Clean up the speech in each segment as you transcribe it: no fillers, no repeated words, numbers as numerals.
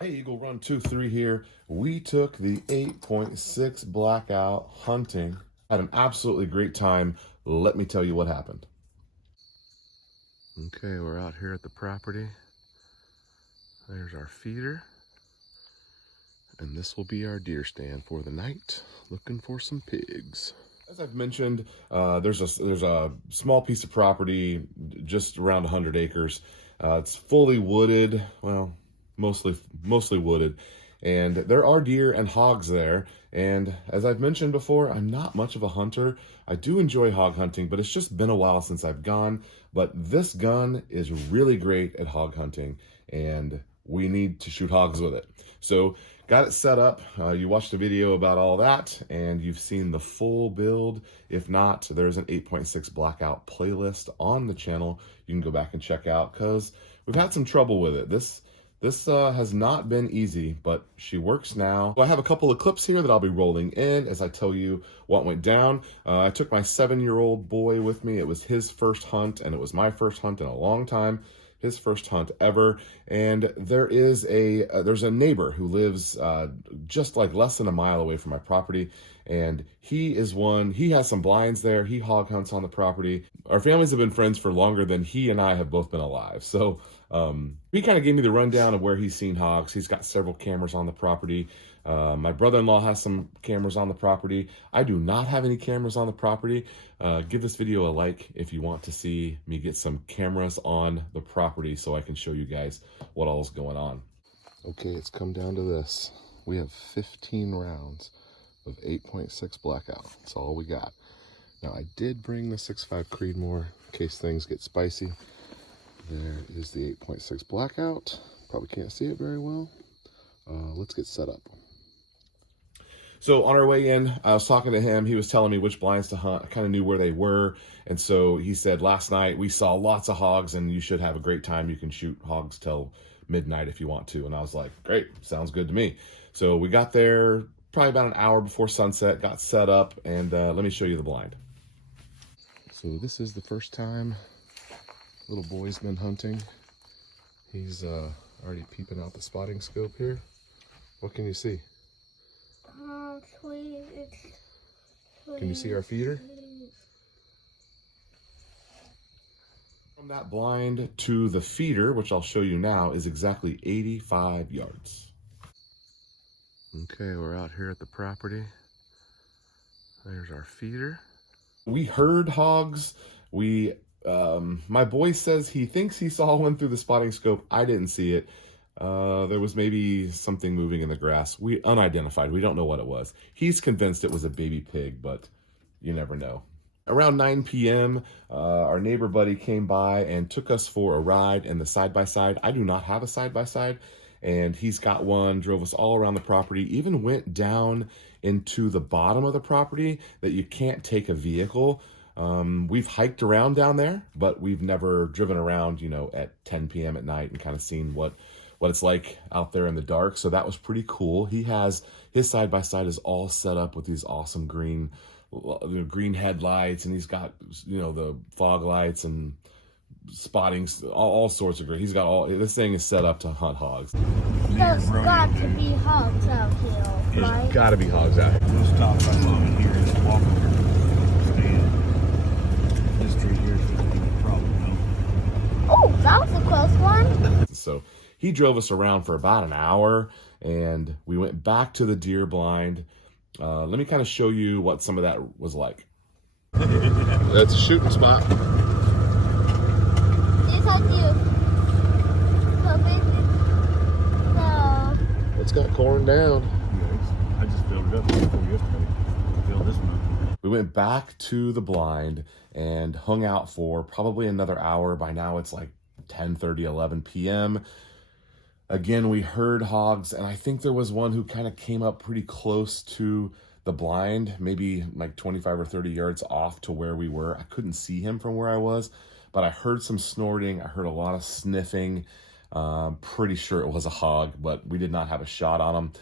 Hey, Eagle Run 2-3 here. We took the 8.6 Blackout hunting. Had an absolutely great time. Let me tell you what happened. Okay, we're out here at the property. There's our feeder. And this will be our deer stand for the night. Looking for some pigs. As I've mentioned, there's a small piece of property, just around 100 acres. It's fully wooded, well, mostly wooded, and there are deer and hogs there. And as I've mentioned before, I'm not much of a hunter. I do enjoy hog hunting, but it's just been a while since I've gone. But this gun is really great at hog hunting, and we need to shoot hogs with it. So got it set up. You watched a video about all that, and you've seen the full build. If not, there's an 8.6 Blackout playlist on the channel you can go back and check out, because we've had some trouble with it. This has not been easy, but she works now. So I have a couple of clips here that I'll be rolling in as I tell you what went down. I took my 7-year-old boy with me. It was his first hunt, and it was my first hunt in a long time. His first hunt ever. And there's a neighbor who lives just like less than a mile away from my property, and he has some blinds there. He hog hunts on the property. Our families have been friends for longer than he and I have both been alive. So he kind of gave me the rundown of where he's seen hogs. He's got several cameras on the property. My brother-in-law has some cameras on the property. I do not have any cameras on the property. Give this video a like if you want to see me get some cameras on the property so I can show you guys what all's going on. Okay, it's come down to this. We have 15 rounds of 8.6 Blackout. That's all we got. Now, I did bring the 6.5 Creedmoor in case things get spicy. There is the 8.6 Blackout. Probably can't see it very well. Let's get set up. So on our way in, I was talking to him. He was telling me which blinds to hunt. I kind of knew where they were. And so he said, last night we saw lots of hogs and you should have a great time. You can shoot hogs till midnight if you want to. And I was like, great, sounds good to me. So we got there probably about an hour before sunset, got set up, and let me show you the blind. So this is the first time little boy's been hunting. He's already peeping out the spotting scope here. What can you see? Can you see our feeder? From that blind to the feeder, which I'll show you now, is exactly 85 yards. Okay, we're out here at the property. There's our feeder. We heard hogs. My boy says he thinks he saw one through the spotting scope. I didn't see it. There was maybe something moving in the grass. Unidentified. We don't know what it was. He's convinced it was a baby pig, but you never know. Around 9 p.m., our neighbor buddy came by and took us for a ride in the side-by-side. I do not have a side-by-side, and he's got one, drove us all around the property, even went down into the bottom of the property that you can't take a vehicle. We've hiked around down there, but we've never driven around, at 10 p.m. at night and kind of seen what it's like out there in the dark. So that was pretty cool. His side-by-side is all set up with these awesome green headlights, and he's got, the fog lights and spotting, all sorts of great. He's got this thing is set up to hunt hogs. There's got to be hogs out here, right? There's got to be hogs out here. We'll stop by mom here and walk over and this tree here is going to be a problem. Oh, that was a close one. So he drove us around for about an hour, and we went back to the deer blind. Let me kind of show you what some of that was like. That's a shooting spot. It's got corn down. Yeah, I just filled it up yesterday. Filled this one. We went back to the blind and hung out for probably another hour. By now it's like 10:30, 11 p.m. Again, we heard hogs, and I think there was one who kind of came up pretty close to the blind, maybe like 25 or 30 yards off to where we were. I couldn't see him from where I was, but I heard some snorting. I heard a lot of sniffing. Pretty sure it was a hog, but we did not have a shot on him.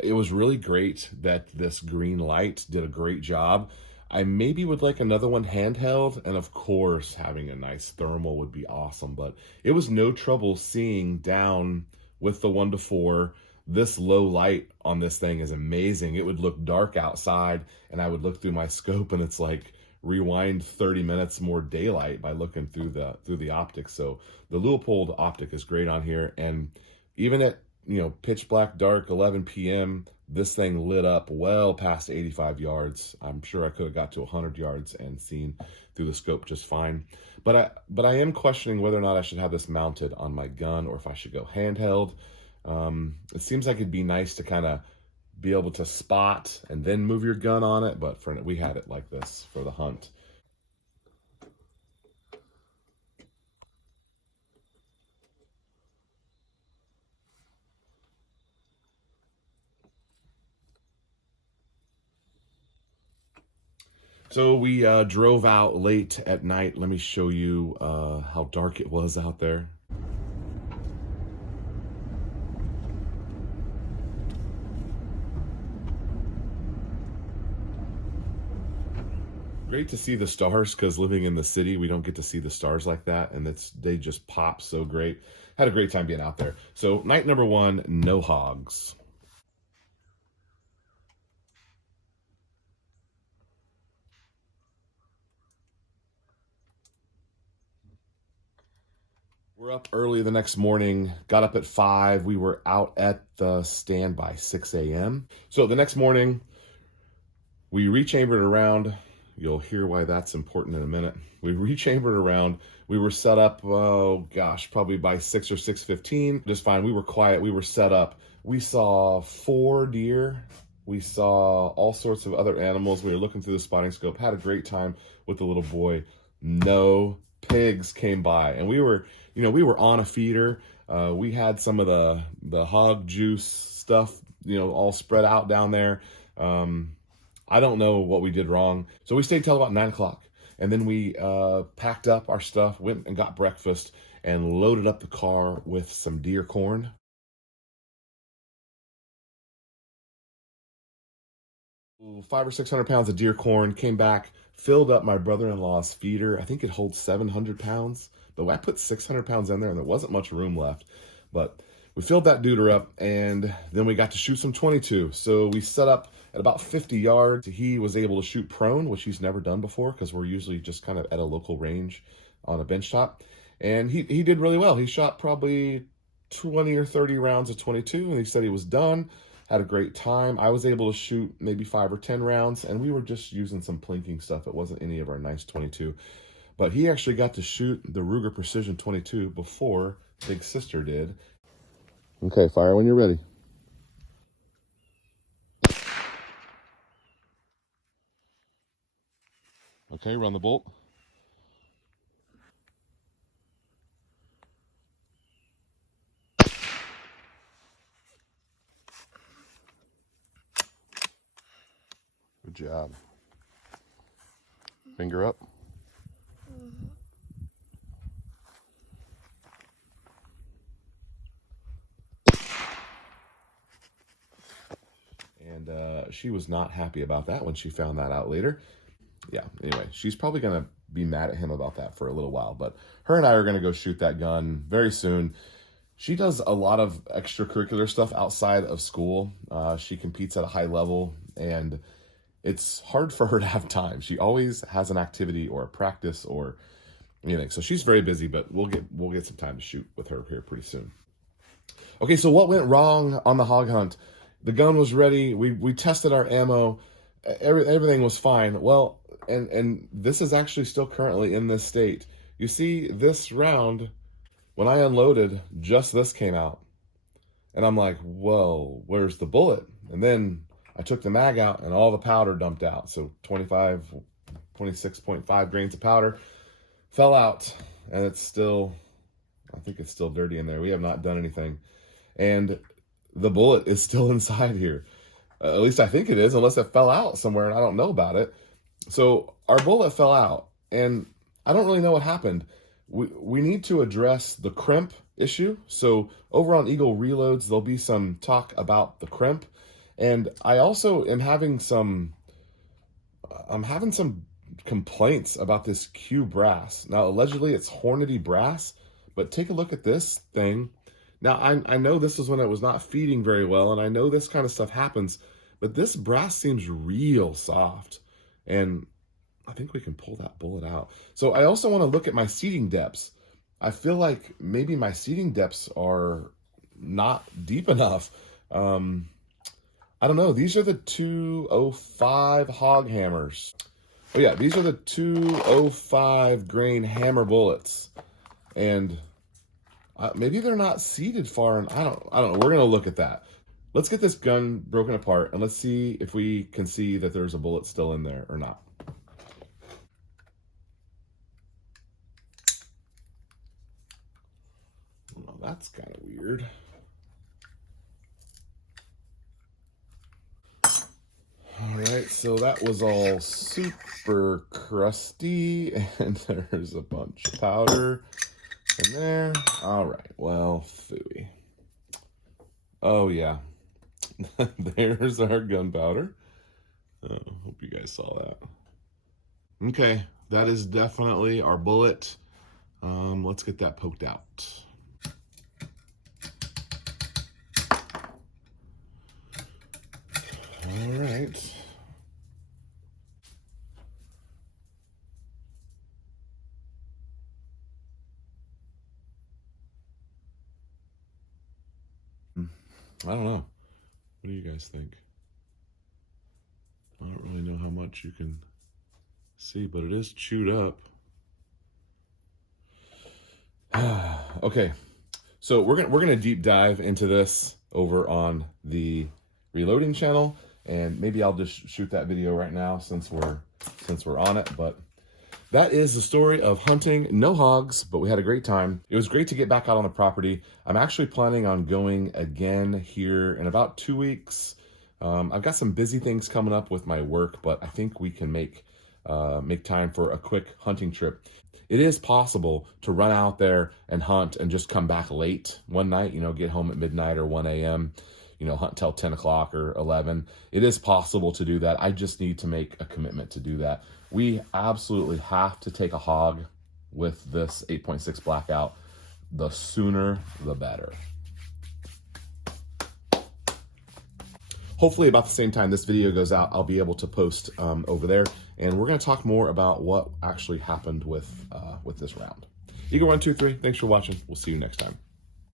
It was really great that this green light did a great job. I maybe would like another one handheld, and of course having a nice thermal would be awesome, but it was no trouble seeing down with the 1-4. This low light on this thing is amazing. It would look dark outside, and I would look through my scope, and it's like rewind 30 minutes more daylight by looking through the optics. So the Leupold optic is great on here, and even at pitch black dark 11 p.m. this thing lit up well past 85 yards. I'm sure I could have got to 100 yards and seen through the scope just fine. But I am questioning whether or not I should have this mounted on my gun or if I should go handheld. It seems like it'd be nice to kind of be able to spot and then move your gun on it, but we had it like this for the hunt. So we drove out late at night. Let me show you how dark it was out there. Great to see the stars, because living in the city, we don't get to see the stars like that, and they just pop so great. Had a great time being out there. So night number 1, no hogs. We're up early the next morning, got up at 5. We were out at the stand by 6 a.m. So the next morning, we rechambered around. You'll hear why that's important in a minute. We rechambered around. We were set up, oh gosh, probably by 6 or 6:15. Just fine. We were quiet. We were set up. We saw 4 deer. We saw all sorts of other animals. We were looking through the spotting scope. Had a great time with the little boy. No pigs came by, and we were on a feeder. We had some of the hog juice stuff, all spread out down there. I don't know what we did wrong. So we stayed till about 9 o'clock. And then we packed up our stuff, went and got breakfast, and loaded up the car with some deer corn. 500 or 600 pounds of deer corn. Came back, filled up my brother-in-law's feeder. I think it holds 700 pounds. But I put 600 pounds in there, and there wasn't much room left. But we filled that duder up, and then we got to shoot some 22. So we set up at about 50 yards. He was able to shoot prone, which he's never done before, because we're usually just kind of at a local range on a bench top. And he did really well. He shot probably 20 or 30 rounds of 22, and he said he was done. Had a great time. I was able to shoot maybe 5 or 10 rounds, and we were just using some plinking stuff. It wasn't any of our nice 22. But he actually got to shoot the Ruger Precision 22 before Big Sister did. Okay, fire when you're ready. Okay, run the bolt. Good job. Finger up. And she was not happy about that when she found that out later. Yeah, anyway, she's probably going to be mad at him about that for a little while. But her and I are going to go shoot that gun very soon. She does a lot of extracurricular stuff outside of school. She competes at a high level, and it's hard for her to have time. She always has an activity or a practice or anything. So she's very busy, but we'll get some time to shoot with her here pretty soon. Okay, so what went wrong on the hog hunt? The gun was ready. We tested our ammo. Everything was fine. Well, and this is actually still currently in this state. You see, this round, when I unloaded, just this came out. And I'm like, whoa, where's the bullet? And then I took the mag out, and all the powder dumped out. So 26.5 grains of powder fell out. And it's still, I think it's still dirty in there. We have not done anything. And the bullet is still inside here. At least I think it is, unless it fell out somewhere and I don't know about it. So our bullet fell out, and I don't really know what happened. We need to address the crimp issue. So over on Eagle Reloads, there'll be some talk about the crimp. And I also am having some complaints about this Q brass. Now, allegedly it's Hornady brass, but take a look at this thing. Now, I know this is when it was not feeding very well, and I know this kind of stuff happens, but this brass seems real soft, and I think we can pull that bullet out. So I also want to look at my seating depths. I feel like maybe my seating depths are not deep enough. I don't know. These are the 205 hog hammers. Oh yeah, these are the 205 grain hammer bullets, and maybe they're not seated far. And I don't know. We're gonna look at that. Let's get this gun broken apart and let's see if we can see that there's a bullet still in there or not. Well, that's kind of weird. All right, so that was all super crusty, and there's a bunch of powder in there. All right, well, phooey. Oh, yeah. There's our gunpowder. Hope you guys saw that. Okay, that is definitely our bullet. Let's get that poked out. All right. I don't know. What do you guys think? I don't really know how much you can see, but it is chewed up. Okay, so we're gonna deep dive into this over on the reloading channel, and maybe I'll just shoot that video right now since we're on it. But that is the story of hunting no hogs, but we had a great time. It was great to get back out on the property. I'm actually planning on going again here in about 2 weeks. I've got some busy things coming up with my work, but I think we can make time for a quick hunting trip. It is possible to run out there and hunt and just come back late one night, get home at midnight or 1 a.m., hunt till 10 o'clock or 11. It is possible to do that. I just need to make a commitment to do that. We absolutely have to take a hog with this 8.6 Blackout. The sooner, the better. Hopefully about the same time this video goes out, I'll be able to post over there, and we're going to talk more about what actually happened with this round. Eagle123, thanks for watching. We'll see you next time.